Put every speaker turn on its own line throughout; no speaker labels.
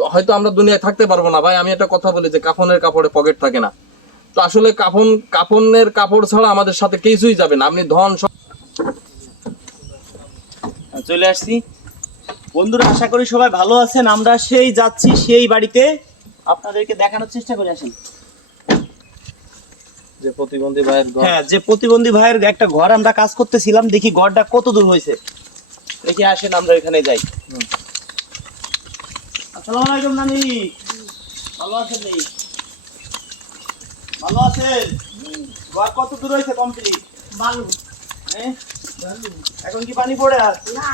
হয়তো আমরা দুনিয়ায় থাকতে পারব না। ভাই আমি একটা কথা বলি যে কাফনের কাপড়ে পকেট থাকে না। তো আসলে কাফন কাফনের কাপড় ছাড়া আমাদের সাথে কিছুই যাবে না। আপনি ধন সম-
চলে আসছি। বন্ধুরা আশা করি সবাই ভালো আছেন। আমরা সেই যাচ্ছি সেই বাড়িতে। আপনাদেরকে দেখানোর চেষ্টা করে আসেন।
যে প্রতিবন্ধী ভাইয়ের ঘর।
হ্যাঁ যে প্রতিবন্ধী ভাইয়ের একটা ঘর আমরা কাজ করতেছিলাম। দেখি ঘরটা কত দূর হয়েছে। দেখি আসেন আমরা এখানে যাই।
হুম।
আসসালামু আলাইকুম নানি। ভালো আছেন ভালো আছেন? কত দূর হয়েছে কমপ্লিট
ভালো
হ্যাঁ? এখন কি পানি পড়ে
না।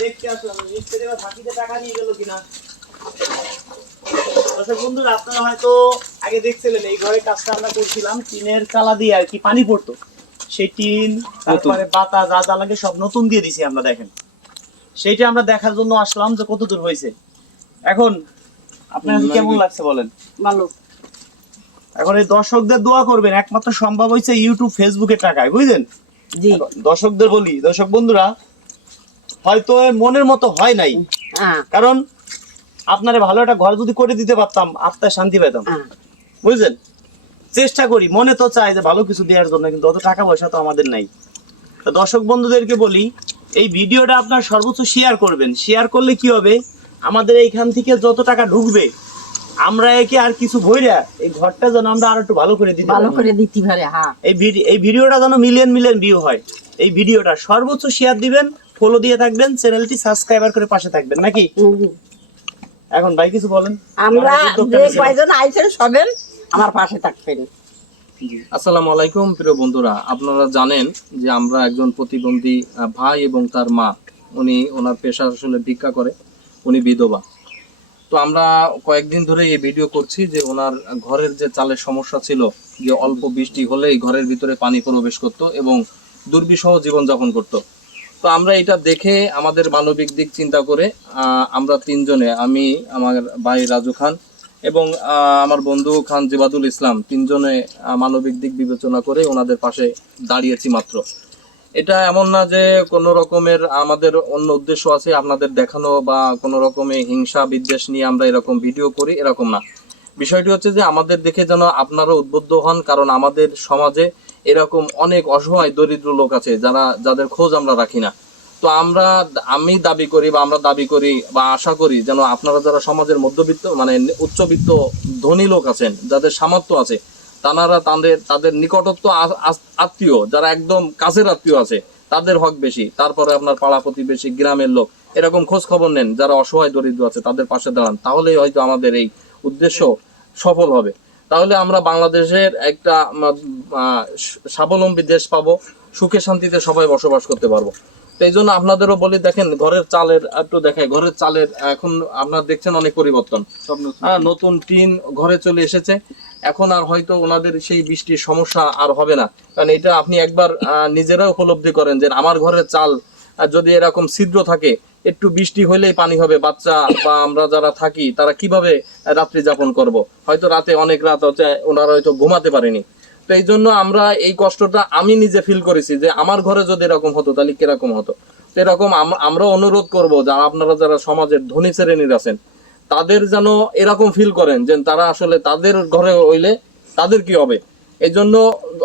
দেখতে আসলাম মিস্ত্রি বা ফাঁকিতে টাকা নিয়ে গেল কিনা? বন্ধুরা আপনারা হয়তো আগে দেখছিলেন এই ঘরে কাজটা আমরা করছিলাম টিনের চালা দিয়ে আর কি পানি পড়তো। সেই টিন তারপরে বাতা যা যা লাগে সব নতুন দিয়ে দিছি আমরা দেখেন। সেইটা আমরা দেখার জন্য আসলাম যে কত দূর হয়েছে। এখন আপনার কেমন লাগছে বলেন?
ভালো।
এখন এই দর্শকদের দোয়া করবেন একমাত্র সম্ভব হয়েছে ইউটিউব ফেসবুকে টাকায় বুঝলেন? দর্শকদের বলি দর্শক বন্ধুরা হয়তো মনের মতো হয় নাই।
হ্যাঁ।
কারণ আপনারে ভালো একটা ঘর যদি করে দিতে পারতাম আত্মায় শান্তি পেতাম।
হ্যাঁ।
বুঝলেন? চেষ্টা করি মনে তো চাই যে ভালো কিছু দেওয়ার জন্য কিন্তু অত টাকা পয়সা তো আমাদের নাই। তো দর্শক বন্ধুদেরকে বলি এই ভিডিওটা আপনার সর্বোচ্চ শেয়ার করবেন। শেয়ার করলে কি হবে? আমাদের এইখান থেকে যত টাকা ঢুকবে আমরা একে আর কিছু ভইরা এই ঘরটা যেন আমরা আর একটু ভালো করে দিতে
ভালো করে দিতে পারে হ্যাঁ।
এই এই ভিডিওটা যেন মিলিয়ন মিলিয়ন ভিউ হয়। এই ভিডিওটা সর্বোচ্চ শেয়ার দিবেন ফলো দিয়ে থাকবেন চ্যানেলটি সাবস্ক্রাইবার করে পাশে থাকবেন নাকি? এখন ভাই কিছু বলেন।
আমরা যে কয়জন আইছেন সবেন আমার পাশে থাকবেন।
আসসালামু আলাইকুম প্রিয় বন্ধুরা। আপনারা জানেন যে আমরা একজন প্রতিবন্ধী ভাই এবং তার মা। উনি ওনার পেশা আসলে ভিক্ষা করে। উনি বিধবা। তো আমরা কয়েকদিন ধরে এই ভিডিও করছি যে ওনার ঘরের যে চালের সমস্যা ছিল, যে অল্প বৃষ্টি হলেই ঘরের ভিতরে পানি প্রবেশ করত এবং দুর্বিষহ জীবনযাপন করত। তো আমরা এটা দেখে আমাদের মানবিক দিক চিন্তা করে আমরা তিনজনে, আমি, আমার ভাই রাজু খান এবং আমার বন্ধু খান জিবাদুল ইসলাম তিনজনে মানবিক দিক বিবেচনা করে ওনাদের পাশে দাঁড়িয়েছি মাত্র। এটা এমন না যে কোনো রকমের আমাদের অন্য উদ্দেশ্য আছে আপনাদের দেখানো বা কোনো রকমের হিংসা, বিদ্বেষ নিয়ে আমরা এরকম ভিডিও করি, এরকম না। বিষয়টি হচ্ছে যে আমাদের দেখে যেন আপনারা উদ্বুদ্ধ হন, কারণ আমাদের সমাজে এরকম অনেক অসহায়, দরিদ্র লোক আছে যারা, যাদের খোঁজ আমরা রাখি না। তো আমরা, আমি দাবি করি বা আমরা দাবি করি বা আশা করি যেন আপনারা যারা সমাজের মধ্যবিত্ত মানে উচ্চবিত্ত, ধনী লোক আছেন, যাদের সামর্থ্য আছে তানারা তাদের তাদের নিকটত্ব আত্মীয় যারা একদম কাছের আত্মীয় আছে তাদের হক বেশি। তারপরে আপনার পাড়া প্রতিবেশী গ্রামের লোক এরকম খোঁজ খবর নেন যারা অসহায় দরিদ্র আছে তাদের পাশে দাঁড়ান। তাহলেই হয়তো আমাদের এই উদ্দেশ্য সফল হবে। তাহলে আমরা বাংলাদেশের একটা স্বাবলম্বী দেশ পাবো সুখে শান্তিতে সবাই বসবাস করতে পারব। তো এই জন্য আপনাদেরও বলি দেখেন ঘরের চালের একটু দেখায় ঘরের চালের এখন আপনারা দেখছেন অনেক পরিবর্তন। হ্যাঁ নতুন টিন ঘরে চলে এসেছে। এখন আর হয়তো ওনাদের সেই বৃষ্টির সমস্যা আর হবে না। কারণ এটা আপনি একবার নিজেরা উপলব্ধি করেন যে আমার ঘরের চাল যদি এরকম ছিদ্র থাকে, একটু বৃষ্টি হলেই পানি হবে। বাচ্চা বা আমরা যারা থাকি, তারা কীভাবে রাত্রি যাপন করব? হয়তো রাতে অনেক রাত হচ্ছে, ওনারা হয়তো ঘুমাতে পারেনি। তো এই জন্য আমরা এই কষ্টটা আমি নিজে ফিল করেছি যে আমার ঘরে যদি এরকম হতো, তাহলে কীরকম হতো? এরকম আম- আমরা অনুরোধ করব, যারা আপনারা যারা সমাজের ধনী শ্রেণির আছেন তাদের যেন এরকম ফিল করেন যে তারা আসলে তাদের ঘরে হইলে তাদের কি হবে? এই জন্য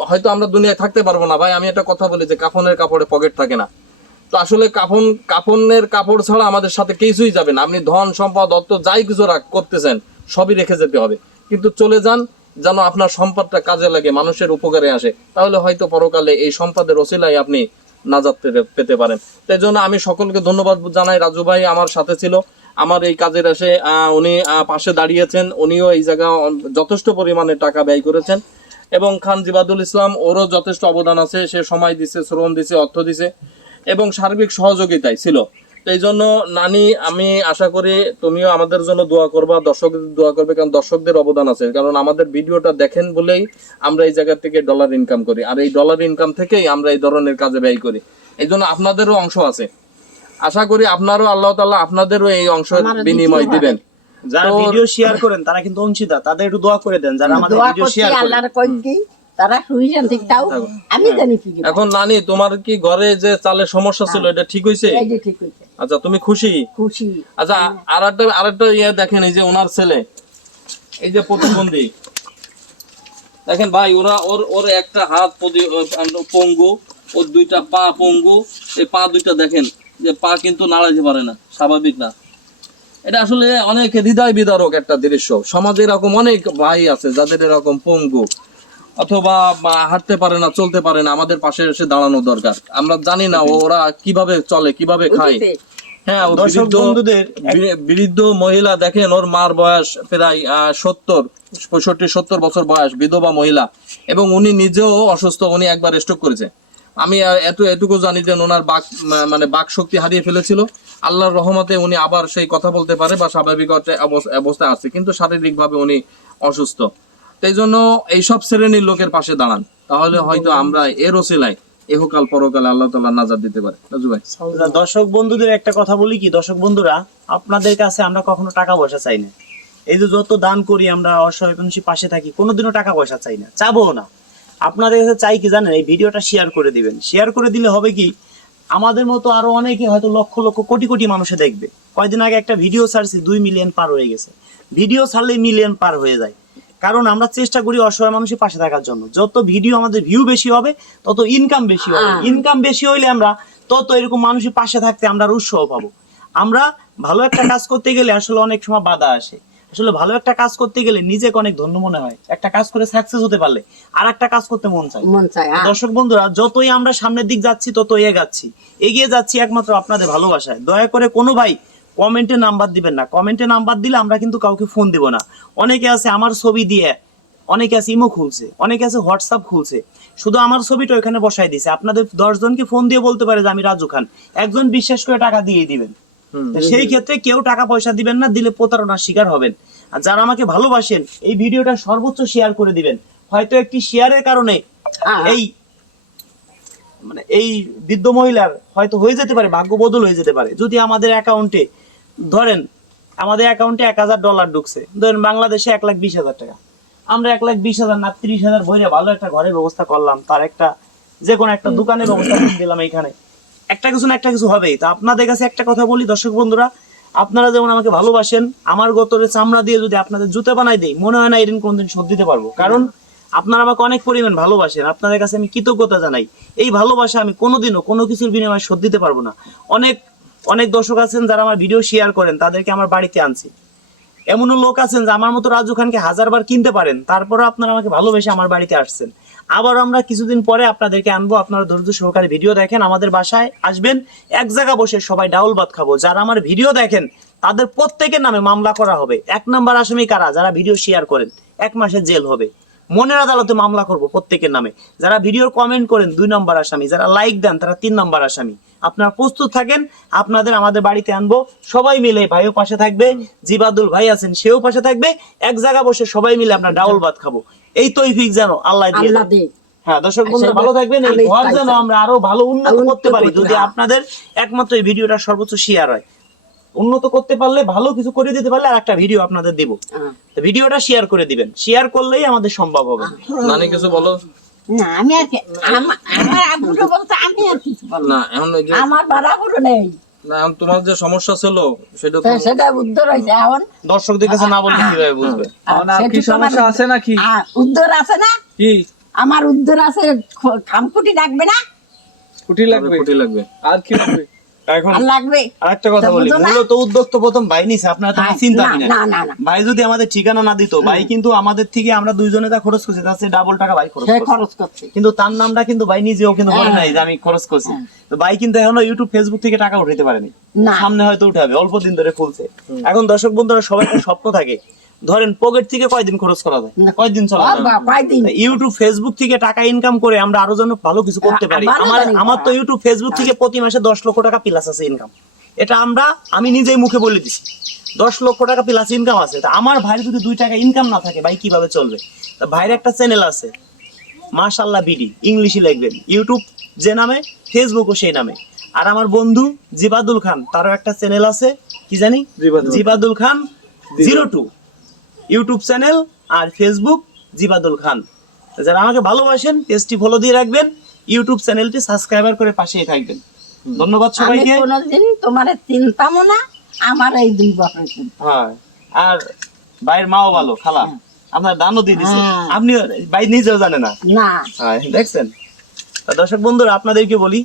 হয়তো আমরা দুনিয়ায় থাকতে পারব না। ভাই, আমি একটা কথা বলি যে কাফনের কাপড়ে পকেট থাকে না। তো আসলে কাফন, কাফনের কাপড় ছাড়া আমাদের সাথে কিছুই যাবে না। আপনি ধন, সম্পদ, অর্থ যাই কিছু করতেছেন, সবই রেখে যেতে হবে। কিন্তু চলে যান, যেন আপনার সম্পদটা কাজে লাগে, মানুষের উপকারে আসে। তাহলে হয়তো পরকালে এই সম্পদের ওসিলায় আপনি নাজাত পেতে পারেন। তাই জন্য আমি সকলকে ধন্যবাদ জানাই। রাজু ভাই আমার সাথে ছিল। আমার এই কাজের এসে উনি পাশে দাঁড়িয়েছেন। উনিও এই জায়গা যথেষ্ট পরিমাণে টাকা ব্যয় করেছেন। এবং খান জিবাদুল ইসলাম, ওরও যথেষ্ট অবদান আছে। সে সময় দিছে, শ্রম দিছে, অর্থ দিছে। এবং সার্বিক সহযোগিতায় ছিল। তো এই জন্য নানি, আমি আশা করি তুমিও আমাদের জন্য দোয়া করবা, দর্শকদের দোয়া করবে, কারণ দর্শকদের অবদান আছে। কারণ আমাদের ভিডিওটা দেখেন বলেই আমরা এই জায়গা থেকে ডলার ইনকাম করি। আর এই ডলার ইনকাম থেকেই আমরা এই ধরনের কাজে ব্যয় করি। এই জন্য আপনাদেরও অংশ আছে। আশা করি আপনারও আল্লাহ তাআলা আপনাদেরও এই
আমারও
বিনিময় দিবেন।
যারা ভিডিও শেয়ার করেন তারা কিন্তু অংশীদার। তাদের একটু দোয়া করে দেন যারা আমাদের ভিডিও শেয়ার করেন।
তারা শুয়েছেন আমি জানি কি
এখন নানি তোমার কি ঘরে যে চালের সমস্যা ছিল এটা ঠিক হয়েছে? আচ্ছা তুমি খুশি?
খুশি।
আচ্ছা আর একটা আর ইয়ে দেখেন এই যে ওনার ছেলে। এই যে প্রতিবন্ধী। দেখেন ভাই ওরা ওর ওর একটা হাত প্রতি- পঙ্গু ওর দুইটা পা পঙ্গু এই পা দুইটা দেখেন। যে পা কিন্তু নাড়াইতে পারে না স্বাভাবিক না। এটা আসলে অনেক হৃদয় বিদারক একটা দৃশ্য। সমাজে এরকম অনেক ভাই আছে যাদের এরকম পঙ্গু অথবা হাঁটতে পারে না চলতে পারে না আমাদের পাশে এসে দাঁড়ানো দরকার। আমরা জানি না ওরা কীভাবে চলে কীভাবে খায়। হ্যাঁ বৃদ্ধ
বন্ধুদের
বৃদ্ধ মহিলা দেখেন ওর মার বয়স প্রায় সত্তর পঁয়ষট্টি সত্তর বছর বয়স বিধবা মহিলা। এবং উনি নিজেও অসুস্থ উনি একবার স্ট্রোক করেছে। আমি এত এটুকু জানি যে ওনার বাক মানে বাক শক্তি হারিয়ে ফেলেছিল। আল্লাহর রহমতে উনি আবার সেই কথা বলতে পারে বা স্বাভাবিক অবস্থায়- আছে, কিন্তু শারীরিকভাবে উনি অসুস্থ। তাই জন্য এইসব শ্রেণির লোকের পাশে দাঁড়ান। তাহলে হয়তো আমরা এর ওসিলায় এহকাল পরকালে আল্লাহ তাআলা নাজাত দিতে পারে। ভাই।
দর্শক বন্ধুদের একটা কথা বলি কি? দর্শক বন্ধুরা, আপনাদের কাছে আমরা কখনো টাকা পয়সা চাই না। এই যে যত দান করি আমরা, অসহায় পাশে থাকি, কোনোদিনও টাকা পয়সা চাই না। চাবো না। আপনাদের কাছে চাই কি জানেন এই ভিডিওটা শেয়ার করে দিবেন। শেয়ার করে দিলে হবে কি আমাদের মতো আরও অনেকে হয়তো লক্ষ লক্ষ কোটি কোটি মানুষে দেখবে। কয়েকদিন আগে একটা ভিডিও ছাড়ছি দুই মিলিয়ন পার হয়ে গেছে। ভিডিও ছাড়লেই মিলিয়ন পার হয়ে যায়। কারণ আমরা চেষ্টা করি অসহায় মানুষের পাশে থাকার জন্য। যত ভিডিও আমাদের ভিউ বেশি হবে তত ইনকাম বেশি হবে।
হ্যাঁ।
ইনকাম বেশি হইলে আমরা তত এরকম মানুষের পাশে থাকতে আমরা উৎসাহ পাবো। আমরা ভালো একটা কাজ করতে গেলে আসলে অনেক সময় বাধা আসে। আসলে ভালো একটা কাজ করতে গেলে নিজেকে অনেক ধন্য মনে হয়। একটা কাজ করে সাকসেস হতে পারলে আর একটা কাজ করতে মন চায়।
মন চায় হ্যাঁ।
দর্শক বন্ধুরা যতই আমরা সামনের দিক যাচ্ছি ততই এগাচ্ছি। এগিয়ে যাচ্ছি একমাত্র আপনাদের ভালোবাসায়। দয়া করে কোনো ভাই কমেন্টে নাম্বার দিবেন না। কমেন্টে নাম্বার দিলে আমরা কিন্তু কাউকে ফোন দিব না। অনেকে আছে আমার ছবি দিয়ে অনেকে আছে ইমো খুলছে অনেকে আছে হোয়াটসঅ্যাপ খুলছে। শুধু আমার ছবিটা ওখানে বসাই দিছে। আপনাদের দশ জনকে ফোন দিয়ে বলতে পারে যে আমি রাজু খান। একজন বিশ্বাস করে টাকা দিয়ে দিবেন। সেই ক্ষেত্রে কেউ টাকা পয়সা দিবেন না দিলে প্রতারণার শিকার হবেন। আর যারা আমাকে ভালোবাসেন এই ভিডিওটা সর্বোচ্চ শেয়ার করে দিবেন। হয়তো একটি শেয়ারের কারণে
হ্যাঁ।
এই মানে এই বৃদ্ধ মহিলার হয়তো হয়ে যেতে পারে ভাগ্য বদল হয়ে যেতে পারে। যদি আমাদের অ্যাকাউন্টে ধরেন আমাদের অ্যাকাউন্টে এক হাজার ডলার ঢুকছে। ধরেন বাংলাদেশে এক লাখ বিশ হাজার টাকা। আমরা এক লাখ বিশ হাজার না ত্রিশ হাজার ভরে ভালো একটা ঘরের ব্যবস্থা করলাম। তার একটা যে কোনো একটা দোকানের ব্যবস্থা করে দিলাম এখানে একটা কিছু না একটা কিছু হবেই। তো আপনাদের কাছে একটা কথা বলি, দর্শক বন্ধুরা, আপনারা যেমন আমাকে ভালোবাসেন, আমার গতরে চামড়া দিয়ে যদি আপনাদের জুতো বানাই দেই, মনে হয় না এদিন কোনদিন শোধ দিতে পারব। কারণ আপনারা আমাকে অনেক পরিমাণ ভালোবাসেন, আপনাদের কাছে আমি কৃতজ্ঞতা জানাই। এই ভালোবাসা আমি কোনোদিনও কোনো কিছুর বিনিময়ে শোধ দিতে পারব না। অনেক অনেক দর্শক আছেন যারা আমার ভিডিও শেয়ার করেন, তাদেরকে আমার বাড়িতে আনছি। এমনও লোক আছেন যে আমার মতো রাজু খানকে হাজারবার কিনতে পারেন তারপরে আপনারা আমাকে ভালোবেসে আমার বাড়িতে আসছেন। আবার আমরা কিছুদিন পরে আপনাদেরকে আনব। আপনারা ধৈর্য সহকারে ভিডিও দেখেন, আমাদের বাসায় আসবেন। এক জায়গা বসে সবাই ডাউল ভাত খাব। যারা আমার ভিডিও দেখেন, তাদের প্রত্যেকের নামে মামলা করা হবে। এক নাম্বার আসামি কারা? যারা ভিডিও শেয়ার করেন, এক মাসে জেল হবে। মনের আদালতে মামলা করব প্রত্যেকের নামে। যারা ভিডিওর কমেন্ট করেন, দুই নম্বর আসামি। যারা লাইক দেন, তারা তিন নম্বর আসামি। আপনারা প্রস্তুত থাকেন আপনাদের আমাদের বাড়িতে আনব। সবাই মিলে ভাইও পাশে থাকবে জিবাদুল ভাই আছেন সেও পাশে থাকবে। এক জায়গা বসে সবাই মিলে আমরা ডাউল ভাত খাব। এই তৈফিক জানো আল্লাহ দিয়ে হ্যাঁ দর্শক বন্ধু
আচ্ছা,
ভালো থাকবেন এই ঘর যেন আমরা আরও ভালো উন্নত করতে পারি যদি। আপনাদের একমাত্র এই ভিডিওটা সর্বোচ্চ শেয়ার হয়। উন্নত করতে পারলে ভালো কিছু করে দিতে পারলে আর একটা ভিডিও আপনাদের দিব। ভিডিওটা শেয়ার করে দিবেন। শেয়ার করলেই আমাদের সম্ভব হবে।
নানি কিছু বলো?
না আমি আর কি- আমার আব্বুটা বলতে আমি আর কিছু না।
না এখন ওই যে
আমার বাড়াগুলো নেই।
না তোমার যে সমস্যা ছিল সেটা
সেটা উদ্ধার হয়েছে এখন
দর্শকদের কাছে না বললে কীভাবে বুঝবে?
আর
কি
সেটুকু আমার
সমস্যা আছে নাকি?
উদ্ধার আছে না?
কি?
আমার উদ্ধার আছে খামকুটি না?
কুটি লাগবে?
খুঁটি লাগবে।
আর কি লাগবে?
এখন
লাগবে
আরেকটা কথা বলি
বুঝো না?
মূলত প্রথম ভাই নিছে আপনারা তো
হ্যাঁ,
চিন্তা। ভাই যদি আমাদের ঠিকানা না দিত ভাই কিন্তু আমাদের থেকে আমরা দুইজনে যা খরচ করছি তার ডাবল টাকা ভাই খরচ করছে।
খরচ করছে
কিন্তু তার নামটা কিন্তু ভাই নিজেও কিন্তু বলে
হ্যাঁ।
নাই যে আমি খরচ করছি
হ্যাঁ।
তো ভাই কিন্তু এখনও ইউটিউব ফেসবুক থেকে টাকা উঠাইতে পারেনি সামনে হয়তো উঠাবে অল্প দিন ধরে খুলছে এখন দর্শক বন্ধুরা সবাই স্বপ্ন থাকে ধরেন পকেট থেকে কয়দিন খরচ করা যায়? কয়দিন চলা যায়? ইউটিউব ফেসবুক থেকে টাকা ইনকাম করে আমরা আরও যেন ভালো কিছু করতে পারি। আমার আমার তো ইউটিউব ফেসবুক থেকে প্রতি মাসে দশ লক্ষ টাকা প্লাস আছে ইনকাম এটা আমরা আমি নিজেই মুখে বলে দিছি। দশ লক্ষ টাকা প্লাস ইনকাম আছে। তা আমার ভাইয়ের যদি দুই টাকা ইনকাম না থাকে ভাই কীভাবে চলবে? তা ভাইয়ের একটা চ্যানেল আছে। মাশাল্লাহ বিডি ইংলিশে লিখবেন। ইউটিউব যে নামে ফেসবুকও সেই নামে। আর আমার বন্ধু জিবাদুল খান তারও একটা চ্যানেল আছে। কি জানি?
Jibadul.
Jibadul Khan zero two YouTube channel আর ফেসবুক জিবাদুল খান। যারা আমাকে ভালোবাসেন পেজটি ফলো দিয়ে রাখবেন ইউটিউব চ্যানেলটি সাবস্ক্রাইবার করে পাশেই থাকবেন। ধন্যবাদ
আমি
সবাইকে।
কোনোদিন তোমার চিন্তামো না আমার এই দুই বাপের চিন্তা।
হ্যাঁ। আর ভাইয়ের মাও ভালো খালা। আপনার দানও দিয়ে দিছে।
হ্যাঁ।
আপনি ভাই নিজেও জানে না।
না।
হ্যাঁ, দেখছেন? দর্শক বন্ধুরা আপনাদেরকে বলি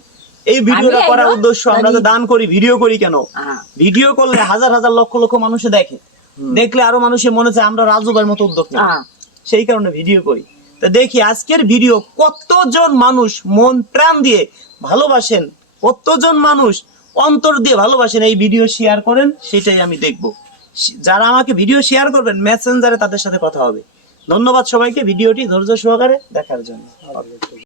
এই ভিডিওটা করার উদ্দেশ্য আমরা তো দান করি ভিডিও করি কেন?
হ্যাঁ।
ভিডিও করলে হাজার হাজার লক্ষ লক্ষ মানুষে দেখে। দেখলে আরও মানুষের মনে চায় আমরা রাজুবার মতো উদ্যোগ নেই
হ্যাঁ।
সেই কারণে ভিডিও করি। তা দেখি আজকের ভিডিও কতজন মানুষ মন প্রাণ দিয়ে ভালোবাসেন? কতজন মানুষ অন্তর দিয়ে ভালোবাসেন? এই ভিডিও শেয়ার করেন সেটাই আমি দেখব। যারা আমাকে ভিডিও শেয়ার করবেন মেসেঞ্জারে তাদের সাথে কথা হবে। ধন্যবাদ সবাইকে ভিডিওটি ধৈর্য সহকারে দেখার জন্য।